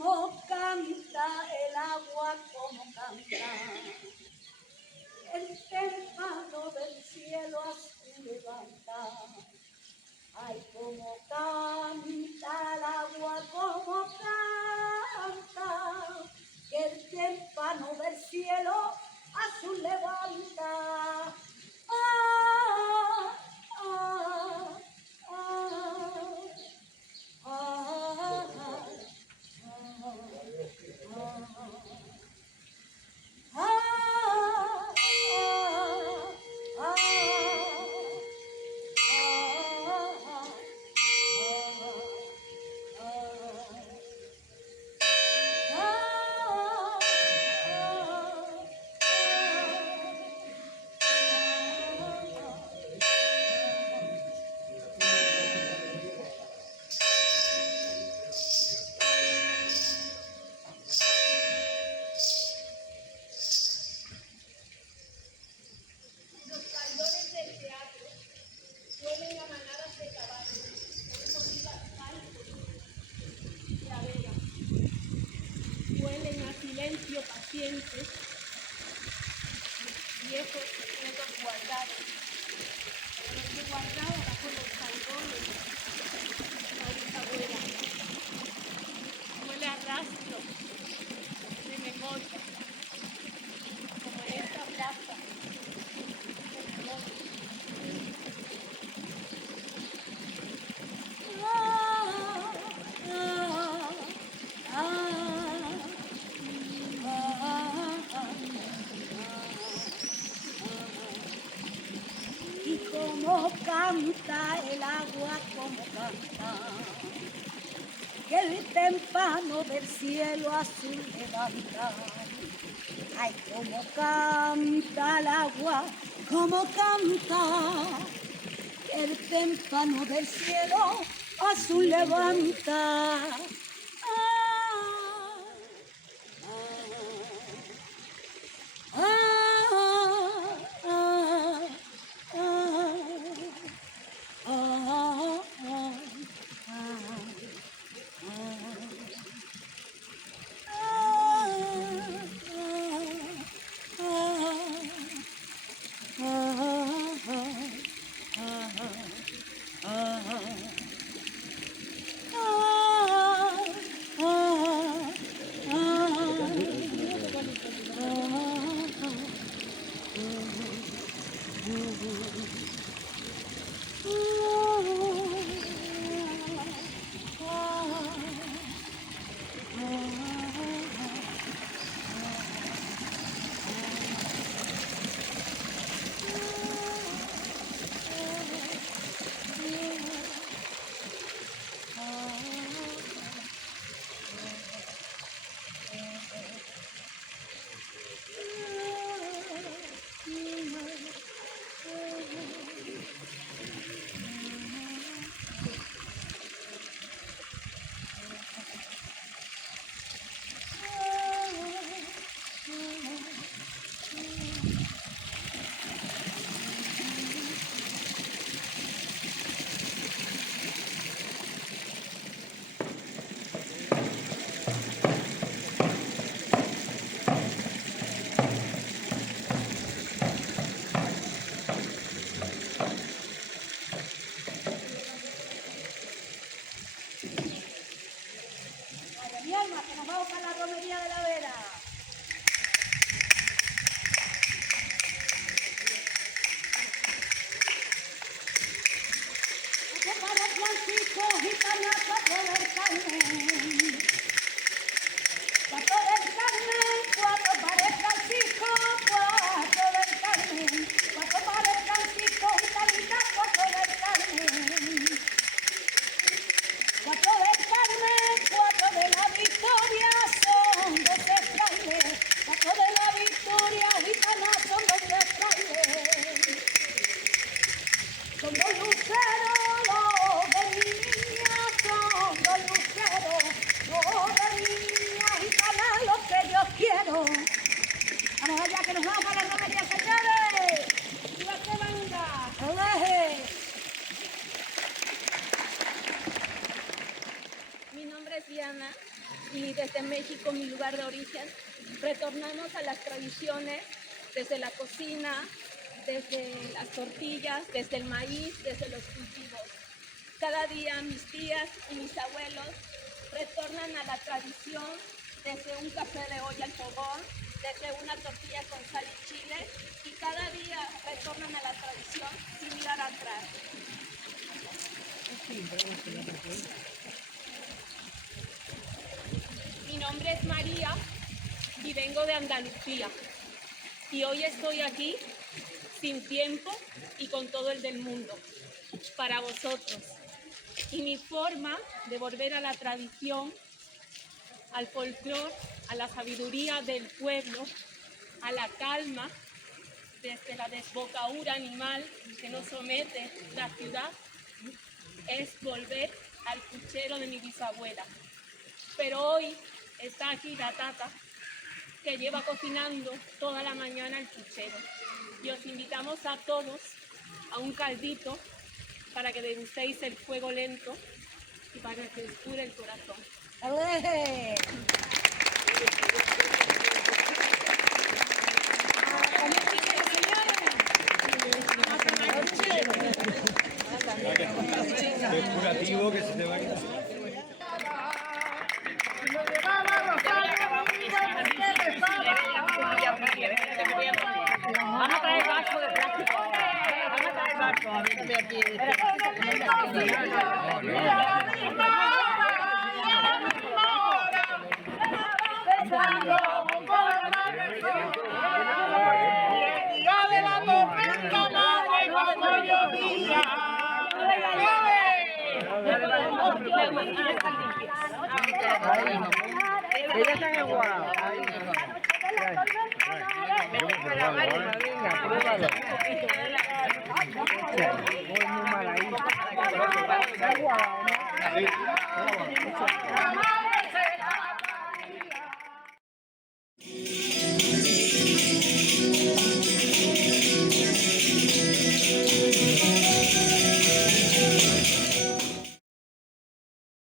Como canta el agua, como canta el témpano del cielo azul levanta. Ay, como canta el agua, como canta, que el témpano del cielo azul levanta. Ah, ah, ah, ah, ah. Huelen a silencio pacientes, viejos secretos guardados, los que guardaba bajo los faldones la bisabuela. Huele a rastro de memoria, como en esta plaza de memoria. Y como canta el agua, como canta, que el témpano del cielo azul levanta. Ay, como canta el agua, como canta, que el témpano del cielo azul levanta. Mi alma, que nos vamos para la romería de la Vera. Para Francisco, gitana, pato del Carmen. Pato del Carmen, cuatro para Francisco, cuatro del Carmen. Cuatro para Francisco, gitanita, cuatro del Carmen. Cuatro del Carmen, cuatro de la Victoria, son 12 frailes. Cuatro de la Victoria, gitana, son 12 frailes. Son dos luceros, los de mi niña, son dos luceros. y desde México, mi lugar de origen, retornamos a las tradiciones desde la cocina, desde las tortillas, desde el maíz, desde los cultivos. Cada día mis tías y mis abuelos retornan a la tradición desde un café de olla al fogón, desde una tortilla con sal y chile, y cada día retornan a la tradición sin mirar atrás. Mi nombre es María y vengo de Andalucía. Y hoy estoy aquí sin tiempo y con todo el del mundo, para vosotros. Y mi forma de volver a la tradición, al folclore, a la sabiduría del pueblo, a la calma, desde la desbocadura animal que nos somete la ciudad, es volver al puchero de mi bisabuela. Pero hoy está aquí la tata, que lleva cocinando toda la mañana el puchero. Y os invitamos a todos a un caldito para que degustéis el fuego lento y para que os cure el corazón. ¡Ale! Es curativo que se te va a quitar. Vamos a traer vaso de plástico. Vamos a traer vaso. A ver, aquí. Ella está en el guau. Muy mal ahí.